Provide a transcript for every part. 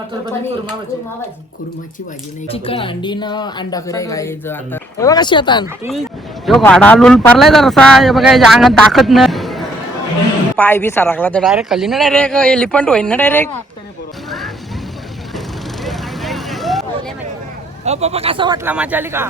मटर पनीर कुर्माची भाजी नाही चिकन अंडी ना अंडा करी खायचं आता हे बघा शेतान यो गाडा लुल पडलाय जरासा हे बघा याच्या अंगात ताकद नाही पाय बी सारखला तर डायरेक्ट खाली ना डायरेक्ट एलिफंट होईल ना डायरेक्ट बाबा कसा वाटला मजा आली का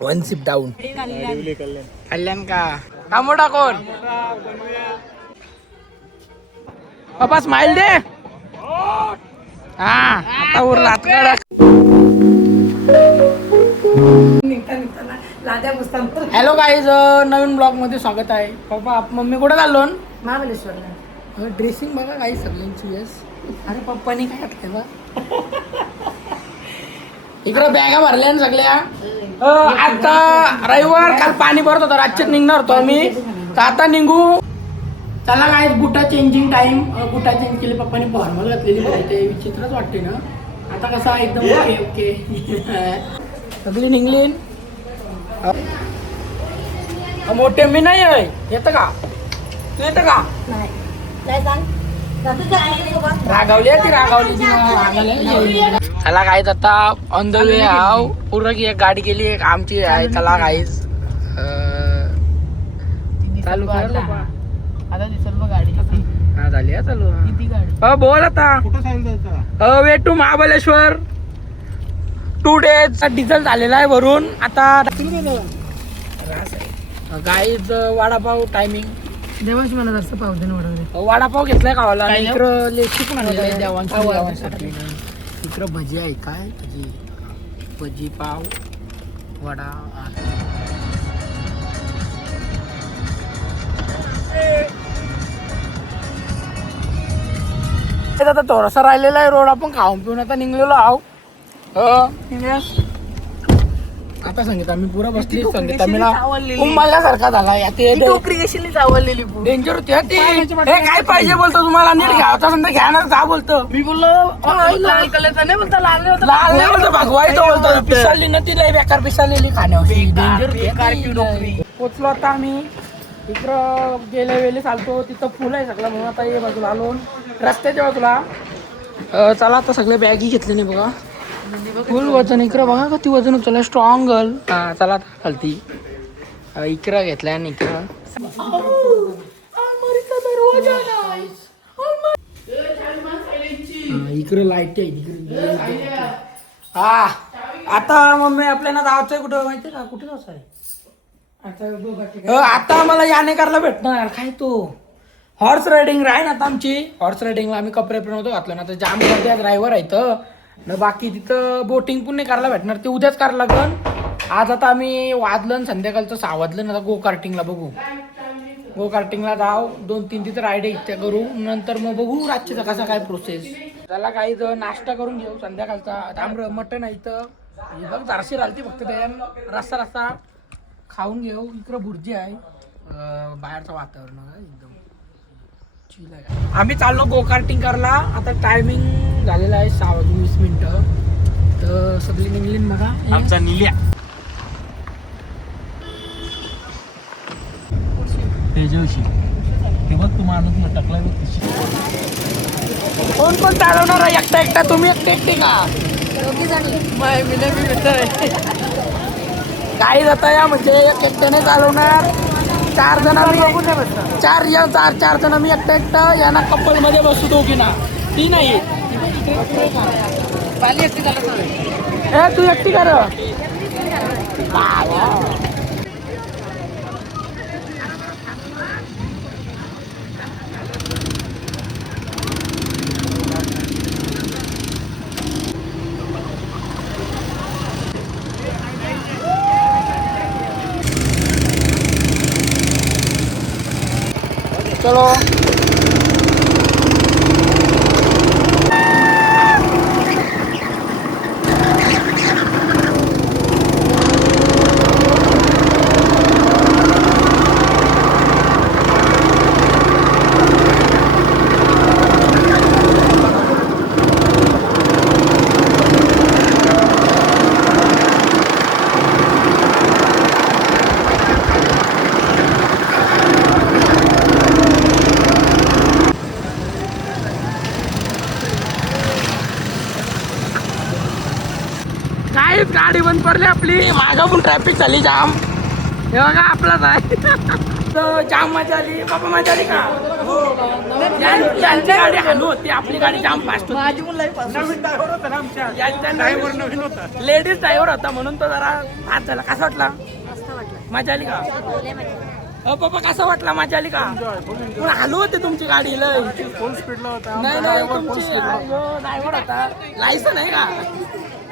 वन सिप डाऊन कल्याण का मोठा कोण बाबा स्माइल दे हा आता उरला हॅलो गाईज नवीन ब्लॉग मध्ये स्वागत आहे पप्पा मम्मी कुठे चाललो महाबलेश्वरला ड्रेसिंग बघा काही सगळ्यांची यस अरे पप्पानी काय घातलंय बा इकडे बॅगा भरल्या ना सगळ्या आता रविवार काल पाणी भरत होतं रातच्यात निघणार होतो आम्ही तर आता निघू चला काय बुटा चेंजिंग टाइम बुटा चेंज केले पप्पानी फॉर्मल घातलेली ते विचित्रच वाटते ना आता कसा एकदम ओके ओके सगळी निघली मोठे मी नाही आहे येतं का तू येतं का रागावली ती रागावली चला काहीच आता ऑन द वे हाव पूर्ण की एक गाडी गेली एक आमची आहे चला काहीच चालू कर आता दिसल बघ गाडी हा झाली चालू किती गाडी बोल आता way to Mahabaleshwar 2 days diesel झालेला आहे भरून आता गाईज वडापाव टायमिंग देवांशी मला जास्त पाव दे वडापाव घेतलाय खावाला इकडं लेखी पण आणलेलं आहे देवांसाठी इकडं भजी आहे काय भजी पाव वडा आता थोडासा राहिलेला आहे रोड आपण खाऊन पिऊन आता निघलेलो आहो आता संगीता मी पुरा बसली संगीता मी उमलल्यासारखा झाला आवडलेली डेंजर होती काय पाहिजे बोलतो तुम्हाला नीट घ्या होता समजा घ्या का बोलतो मी बोललो लाल कलरचा नाही बोलतो लाल नाही बोलतो भगवायचं बोलतो पिसाळली ना ती लय बेकार पिसाळलेली खाण्यावरती डेंजर पोचलो आता आम्ही इकडं गेल्या वेळी चालतो तिथं फुल आहे सगळं म्हणून आता ये बाजूला आलो रस्त्याच्या बाजूला चला आता सगळे बॅगी घेतले नाही बघा फुल वजन इकडं बघा किती वजन उचललं स्ट्रॉंग गर्ल हा चला खालती इकडं घेतलाय आणि इकडं इकडं लाईट आहे हा आता मम्मी आपल्याला जायचंय कुठं माहितीये का कुठे जायचं आहे आता मला याने करायला भेटणार काय तो हॉर्स रायडिंग राहील आता आमची हॉर्स रायडिंगला आम्ही कपडे पण नव्हतो घातलं ना तर जाम गर्दी ड्रायव्हर आहे तर बाकी तिथं बोटिंग पण नाही करायला भेटणार ते उद्याच करायला लागल आज आता आम्ही वाजलं संध्याकाळचं 6 वाजलं ना गो कार्टिंगला बघू गो कार्टिंगला जाऊ 2-3 तिथं राईड इथे करू नंतर मग बघू रातच्या कसा काय प्रोसेस त्याला काही नाश्ता करून घेऊ संध्याकाळचा तांबडं मटण आहे इथं बघ जारशी राहते फक्त त्या रस्ता खाऊन घेऊ इकडं भुर्जी आहे बाहेरचं वातावरण एकदम चिल आहे आम्ही चाललो गो कार्टिंग करायला आता टायमिंग झालेला आहे 6:20 तर सगळी निघली बघा आमचा निल्या तेजवशी ते बघ तू माणूस टाकला कोण कोण चालवणार आहे एकटा तुम्ही एकटे का काही जाता या म्हणजे एकट्याने चालवणार 4 जण चार जण मी एकटा यांना कपल मध्ये बसू दोघी ना ती नाही तू एकटी कर चलो काही गाडी बंद पडली आपली, मागं पण ट्रॅफिक झाली जाम. हे बघा आपलाच आहे. तर जाम मजा आली बाबा, मजा आली का? त्यांची गाडी हालू होती, आपली गाडी जाम फास्ट होती. लेडीज ड्रायव्हर होता म्हणून तो जरा हात झाला. कसा वाटला? मजा आली का? पप्पा कसा वाटला? मजा आली का? पण हालू होते तुमची गाडी लय फुल स्पीडला होता. नाही तुमची ड्रायव्हर होता. लायसन आहे का?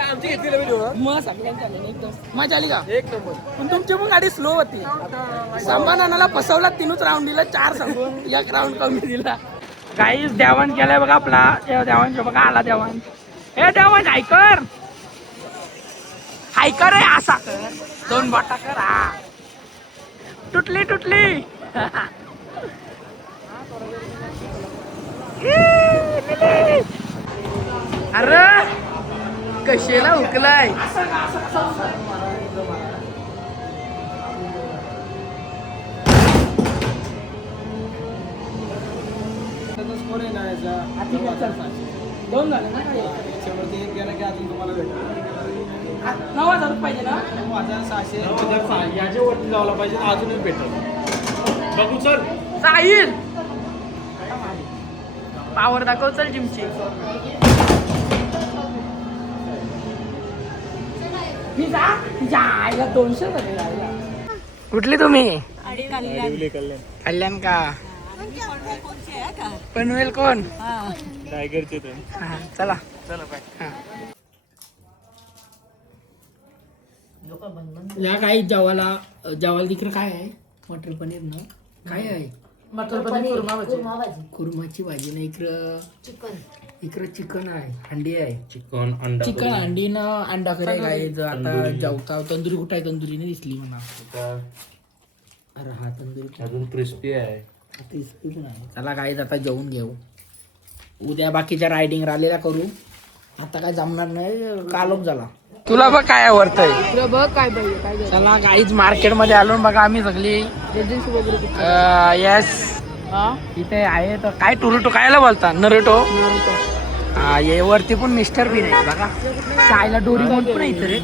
आमची घेतली व्हिडिओ मग सगळ्यांची आलेली एकदम मजा आली का? एक नंबर. पण तुमची पण गाडी स्लो होती. संभानाला फसवला, 3च राऊंड दिला, 4 सांगून 1 राऊंड कमी दिला. काहीच देवाण केलाय बघा आपला. देवाण बघा आला देवाण. हे देवाण हायकर हायकर आहे, असा कर 2 बोटा कर. हा तुटली अरे कशेला हुकलाय. दोन झाले ना? याच्यावरती एक गेला की अजून तुम्हाला भेटेल. 9,000 पाहिजे ना? 9,600 याच्यावरती जावला पाहिजे, अजूनच भेटेल. बघू चल. जाईल पावर दाखव चल जिमची. मी जायला 200 झाले. कुठली तुम्ही? कल्याण का? पनवेल कोण? टायगरचे चला चला बाय. या काही जेवायला तिकडे काय आहे? मटर पनीर ना? काय आहे? मटर पनीर कुर्मा भाजी. कुर्माची भाजी ना. इकडं चिकन आहे, अंडी आहे. चिकन अंडी ना अंडा करे काय. आता जेवता तंदुरी कुठं आहे? तंदुरीने दिसली म्हणा. अरे हा तंदुरी अजून क्रिस्पी आहे. क्रिस्पी पण आहे. चला काय आता जेवून घेऊ. उद्या बाकीच्या रायडिंग राहिलेल्या करू. आता काय जमणार नाही, कालोप झाला. तुला बघ काय आवडतंय? तुला बघ काय पाहिजे काय घ्यायचं? चला काहीच मार्केट मध्ये आलो ना बघा आम्ही सगळी. एजन्सी वगैरे येस इथे आहे. तर काय टुरुटो कायला बोलता? नरुटो. हे वरती पण मिस्टर बी नाही बघा. चायला डोरीमोन पण आहे इथे रे.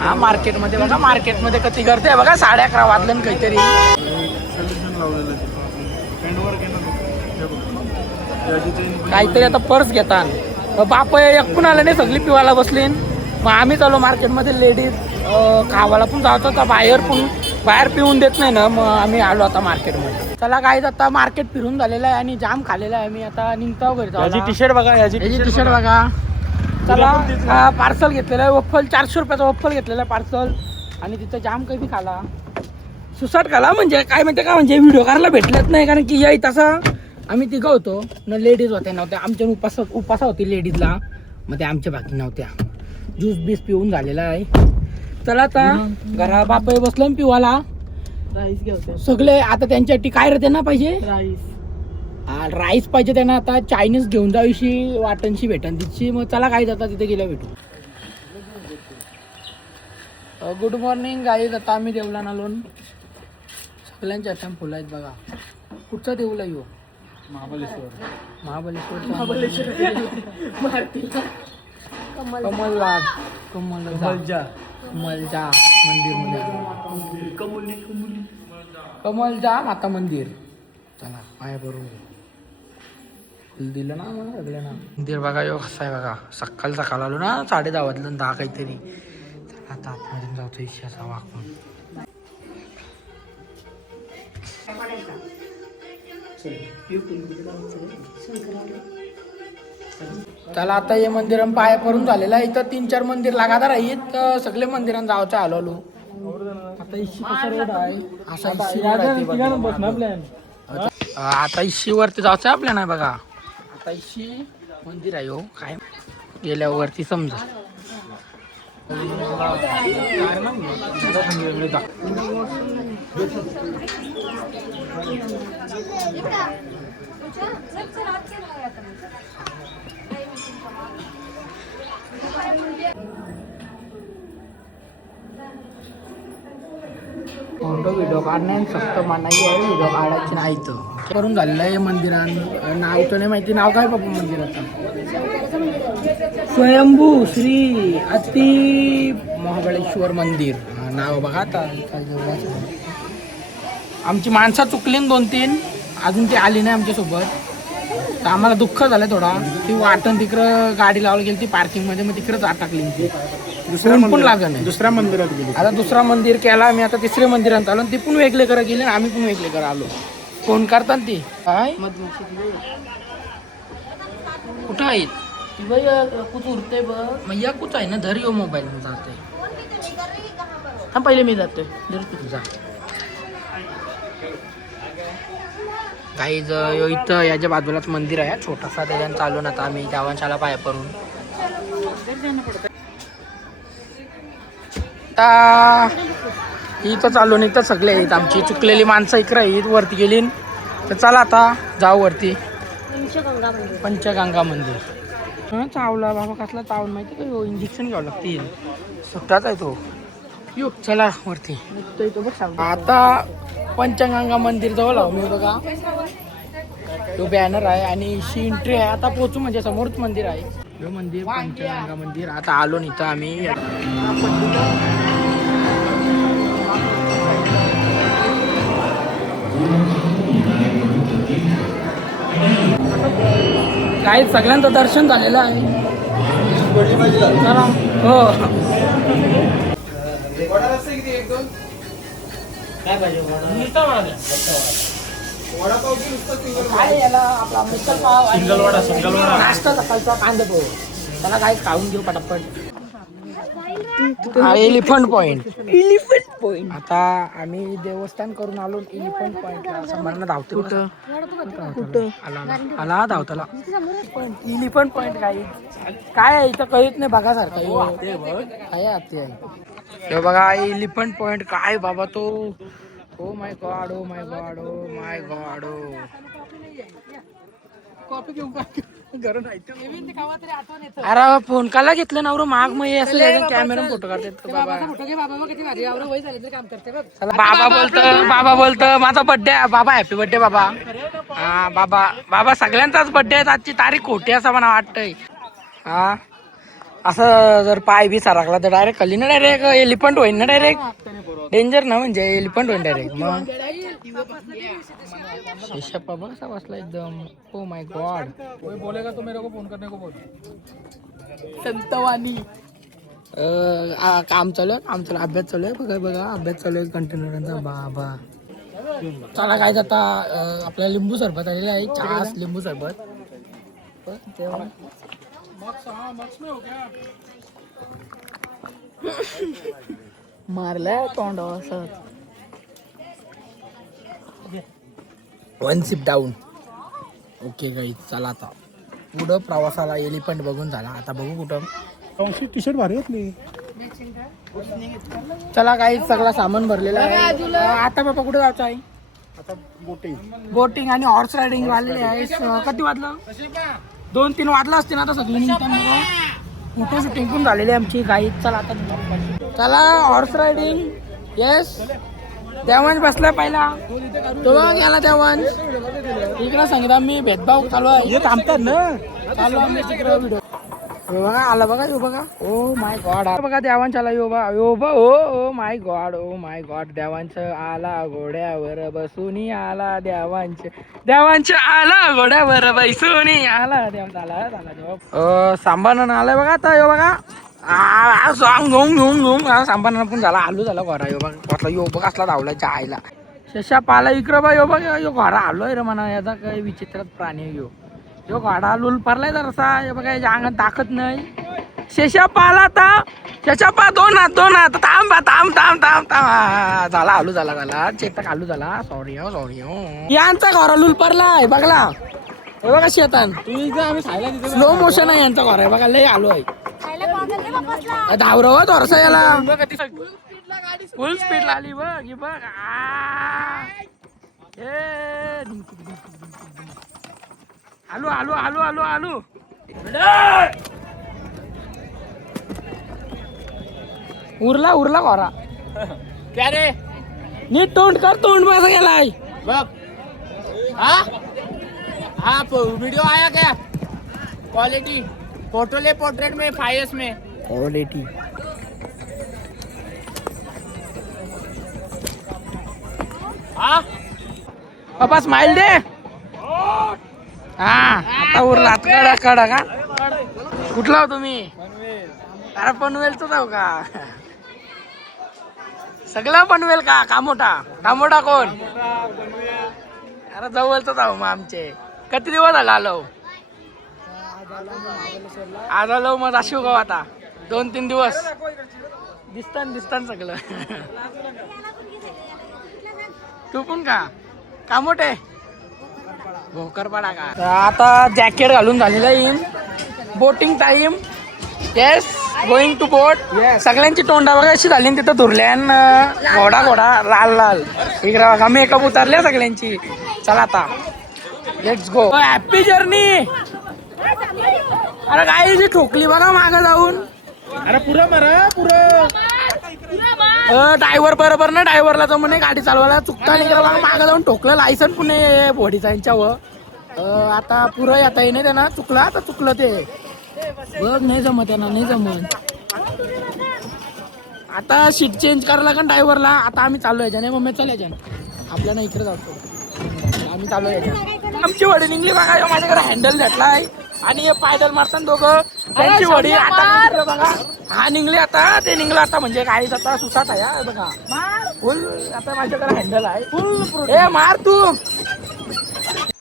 हा मार्केटमध्ये बघा. मार्केटमध्ये कधी करते बघा. 11:30 वाजलं काहीतरी. काहीतरी आता पर्स घेतात. बाप एकूण आलं नाही, सगळी पिवायला बसली. मग आम्ही चालू मार्केटमध्ये. लेडीज खावायला पण जातो तर बाहेर पिऊन देत नाही ना. मग आम्ही आलो आता मार्केटमध्ये. चला काहीच आता मार्केट फिरून झालेलं आहे आणि जाम खाल्लेलं आहे. मी आता निघतो घरी जाऊ. टी शर्ट बघा. याची टी शर्ट बघा. चला पार्सल घेतलेलं आहे. वफ्फल 400 रुपयाचा वफ्फल घेतलेला आहे पार्सल. आणि तिथं जाम काही खाला. सुसाट खाला म्हणजे काय म्हणते का, म्हणजे व्हिडिओ करायला भेटलेच नाही. कारण की याही तसा आम्ही तिघं होतो न. लेडीज नव्हत्या. आमच्या उपासा होती लेडीजला. मग ते आमच्या बाकी नव्हत्या. ज्यूस बीस पिऊन झालेला आहे. चला आता घरा बाप बसलं पिवाला. राईस घ्यायचं. सगळे आता त्यांच्यासाठी काय रे त्यांना पाहिजे? राईस पाहिजे त्यांना. आता चायनीज घेऊन जावीशी वाटणशी भेटन तिची. मग चला काय जाता तिथे गेल्या भेटू. Good morning guys. आता आम्ही देवला आलो. सगळ्यांच्या अशा फुलं आहेत बघा. कुठचा देऊला येऊ? महाबलेश्वर कमलजा मंदिर. कमलजा माता मंदिर. चला पाया भरून दिलं ना मला सगळं ना. मंदिर बघा यो कसा आहे बघा. सकाळ आलो ना. 10:30 वाजलं 10 काहीतरी. चला आता आतमध्ये जातो इच्छाचा वाकून. चला आता हे मंदिर पाया पडून झालेलं आहे. इथं 3-4 मंदिर लगातार आहेत. तर सगळे मंदिरात जायचं आलो. आता इशी कसा रोड आहे. असा इशी रोड आहे. आता इशी वरती जायचं आपल्या नाही बघा. आता इशी मंदिर आहे हो. काय गेल्यावरती समजा. फोटो व्हिडिओ काढणे फक्त मनाई आहे. व्हिडिओ काढायची नाही तर करून झालेलं आहे मंदिरात. नाव तर नाही माहिती. नाव काय बाबा मंदिराचं? स्वयंभू श्री अति महाबळेश्वर मंदिर नाव बघा आता. आमची माणसं चुकली 2-3 अजून ती आली नाही आमच्यासोबत. तर आम्हाला दुःख झालं थोडा. ती वाटण तिकडं गाडी लावली गेली ती पार्किंग मध्ये, मग तिकडंच अटकली ती. पण लागत नाही. दुसऱ्या मंदिरात गेली. आता दुसरा मंदिर केला मी, आता तिसऱ्या मंदिरात आलो. ती पण वेगळे करा गेली आणि आम्ही पण वेगळे करा आलो. फोन करतात ती काय कुठं आहेत कुछ उरते बघ. मग या कुठं आहे ना धर येऊ मोबाईल जाते. हा पहिले मी जातोय. जा काही इथं याच्या बाजूलाच मंदिर आहे छोटासा, त्याच्यानं चालून आता आम्ही देवांशाला पाया पडून आता इथं चालून. इथं सगळे आहेत आमची चुकलेली माणसं इकडे आहेत, वरती गेली. तर चला आता जाऊ वरती. पंचगंगा मंदिर. हा चावला बाबा, कसला चावला माहिती का? इंजेक्शन घ्यावं लागतील. सुट्टाच आहे तो. यो चला वरती. आता पंचगंगा मंदिर जवळ आहो मी बघा. तो बॅनर आहे आणि शी एंट्री आहे. आता पोहोचू म्हणजे समोरच मंदिर आहे. हे मंदिर पंचगंगा मंदिर. आता आलो इथं आम्ही. काय सगळ्यांचं दर्शन झालेलं आहे. चला हो काय याला आपला मिसळ पाव आणि सिंगल वडा नाश्ता सकाळचा कांदे पोहे. त्याला काय खाऊन घेऊ पटापट. Elephant point. आता आम्ही देवस्थान करून आलो एलिफंट पॉइंटला. असं म्हणणं धावते कुठं आला धावताला. एलिफंट पॉइंट काय आहे इथं कळत नाही बघासारखं. काय आहे हे बघा एलिफंट पॉइंट. काय बाबा तो. Oh my God, oh my God, oh my God. Copy घेऊ का? अरे फोन काला घेतलं ना माग मग असं कॅमेरा फोटो काढतात. बाबा बोलत माझा बर्थडे. बाबा हॅपी बर्थडे बाबा. हा बाबा सगळ्यांचाच बर्थडे आहे. आजची तारीख खोटी असं मला वाटतंय. हा असं जर पाय बी सारखला तर डायरेक्ट खाली ना डायरेक्ट एलिफंट होईल ना डायरेक्ट. डेंजर ना म्हणजे एलिफंट होईल डायरेक्ट. मग शेषप्पा बघा बसला एकदम. Oh my God. कोई बोलेगा तो मेरे को फोन करने को बोल. संतवाणी. काम चालू आहे. अभ्यास चालू आहे. बघा अभ्यास चालू आहे कंटेनरांचा. बाबा चला काय आता आपल्याला लिंबू सरबत आलेला आहे. चहा लिंबू सरबत. मारलाय तोंडावर असं. 1 सिप डाऊन. ओके गाई चला आता पुढं प्रवासाला एलिफंट बघून झाला. आता बघू कुठं. टी शर्ट भारी घेतली. चला काही सगळं सामान भरलेलं आहे. आता बाबा कुठे जायचं आहे? आता बोटिंग आणि हॉर्स रायडिंग वाजलेली आहे. कधी वाजलं? 2-3 वाजलं असते ना आता सगळं निघताना. फोटो शूटिंग पण झालेली आहे आमची. काही चला आता चला हॉर्स रायडिंग. येस देवांश बसलाय पहिला. तो बघ गेला देवांश. इकडे सांगितलं मी भेदभाव चालू आहे. थांबतात ना चालू आम्ही तिकडे व्हिडिओ. बघा आला बघा यो बघा. Oh my God. बघा देवांश आला. यो बा oh my God. Oh my God. Devansh आला घोड्यावर बसून आला. देवांश आला घोड्यावर बसून आला. देवांश आला सांबानं आलाय बघा. आता यो बघा सांबानं पण झाला. आलू झाला घोडा. यो बघा यो बघ असला धावला आईला. शशा पाला इकडं बा. यो बघा यो घोडा आलोय रे म्हणा. याचा काही विचित्रच प्राणी आहे यो घोडा लुल पडलाय जरासा. हे बघा याच्या अंगात ताकद नाही. शेषा पाला आता. शेषा पा दोन हात थांब झाला आलू झाला चेतक आलू झाला. सॉरी यांचा घोडा लुल पडलाय बघला. हे बघा शेतान स्लो मोशन आहे यांचा घोडा. बघा लय आलो आहे. धावरव थोडसा याला. फुल स्पीड आली बघ. आलू उरला घोरा. क्या रे नीट तोंड कर. तोंड बसा गेलाय बघ. हा व्हिडिओ आया क्या क्वालिटी फोटो ले पोर्ट्रेट में 5S में क्वालिटी हाँ बाबा स्माइल दे हा आता उरला कडा कडा का कुठला हो तुम्ही अरे पनवेलच जाऊ का सगळं पनवेल का कामोठा कामोठा कोण अरे जवळच जाऊ मग आमचे किती दिवस झाला आलो आज आलो मग जाशीव गाव आता 2-3 दिवस दिसतान सगळं तू पण का कामोठे भोकरपाडा का तर आता जॅकेट घालून झालेलं येईन boating time yes going to boat सगळ्यांची तोंडा बघा अशी झाली तिथं धुरल्यान घोडा लाल लाल इकडे बघा मेकअप उतरले सगळ्यांची चला आता लेट्स गो हॅपी जर्नी अरे काय जी ठोकली बघा मागं जाऊन अरे पुरं मारा पुरं ड्रायव्हर बरोबर ना ड्रायव्हरला जो म्हणे गाडी चालवायला चुकता नाही गेला मागं जाऊन ठोकलं लायसन पुणे बॉडीचा यांच्यावर आता पुरं येता येईन त्यांना चुकलं आता चुकलं ते बघ नाही जमत त्यांना नाही जमत आता सीट चेंज करायला का ड्रायव्हरला आता आम्ही चालू याच्याने मम्मी चालू याच्याने आपल्याला इकडे जातो आम्ही चालू याच्या आमची वडी निघली बघा माझ्याकडे हँडल घेतलाय आणि हे पायदल मारतात दोघं त्यांची वडी आता बघा हा निघले आता ते निघलं आता म्हणजे गाडीत आता सुसाट आहे बघा फुल आता माझ्याकडे हँडल आहे फुल ए मार तू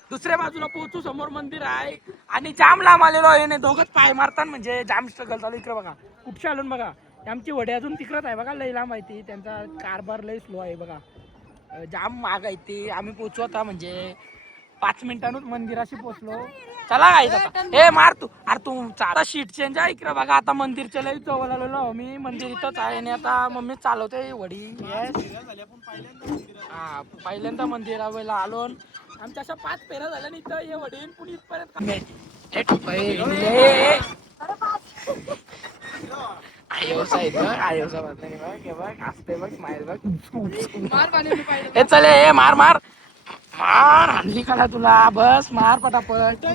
दुसऱ्या बाजूला पोहोचू समोर मंदिर आहे आणि जाम लांब आलेलो आहे नाही दोघंच पाय मारतात म्हणजे जाम स्ट्रगल चालू इकडे बघा खूपशा आलून बघा आमची वडी अजून तिकडच आहे बघा लई लांब आहे ती त्यांचा कारभार लई स्लो आहे बघा जाम माग आहे ती आम्ही पोहोचू आता म्हणजे 5 मिनिटांनच मंदिराशी पोहोचलो चला गाईच आता हे मार तू अरे तू आता शीट चेंज आहे इकडे बघा आता मंदिरच्या लई जवळ आलेलो मी मंदिर इथंच आहे आणि आता मम्मी चालवते वडी हा पहिल्यांदा मंदिरावर आलो आमच्या अशा 5 फेऱ्या झाल्या आणि इथं हे वडील पुढे इथपर्यंत हे चले हे मार मार मार हल्ली करा तुला बस मार पटापट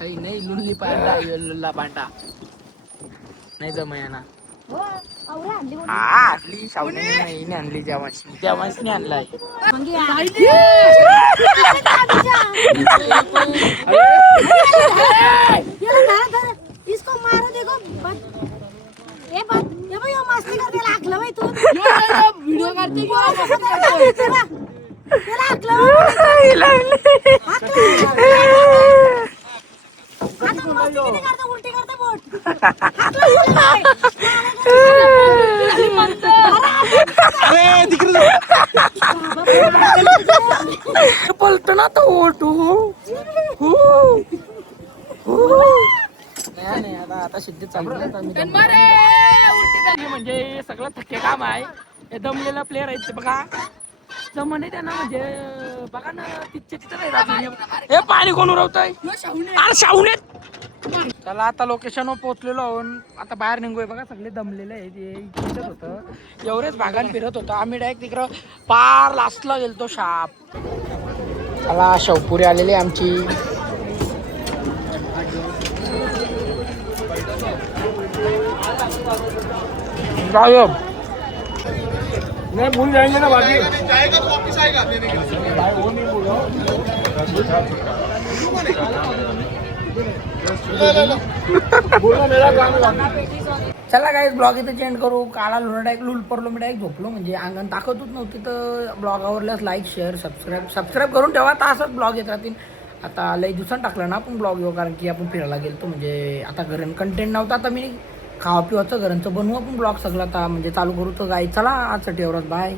नाही लुल्ली पांडा लुल्ला पांडा नाही जमया ना आणली शावण्याने नाही आणली जेवाशनी आणलाय इसको मारो देखो ये बात ये भाई मस्ती करते लागलं भाई तू वीडियो करते त्याला उलटी करते बोट पलतो ना तो ओटू नाही आता सिद्धी चालू म्हणजे सगळं थक्के काम आहे हे दमलेला प्लेअर आहेत ते बघा जमणे त्यांना म्हणजे बघा ना तिथं हे पाणी कोण उरवतंय अरे शाहूनेत चला आता लोकेशनवर पोहोचलेलो आहोत आता बाहेर निघूया बघा सगळे दमलेले आहे ते इथेच होतं एवढेच भागात फिरत होतं आम्ही डायरेक्ट तिकडं पार लास्टला गेलतो शाप चला शेवपुरी आलेली आमची गायब नहीं भूल जाएंगे ना बाकी चला काय ब्लॉग इथे चेंज करू काला डायरेक्ट लूल पडलो मी डायरेक्ट झोपलो म्हणजे अंगण ताकदच नव्हती तर ब्लॉग आवडल्यास लाईक शेअर सबस्क्राईब करून ठेवा तर असंच ब्लॉग येत राहतील आता लई दिवसांनी टाकलं ना आपण ब्लॉग येऊ कारण की आपण फिरायला गेलो म्हणजे आता घरून कंटेंट नव्हता आता मी खावा पिवाचं घरांचं बनवू आपण ब्लॉग सगळं आता म्हणजे चालू करू तर गाई चला आजसाठी एवढंच बाय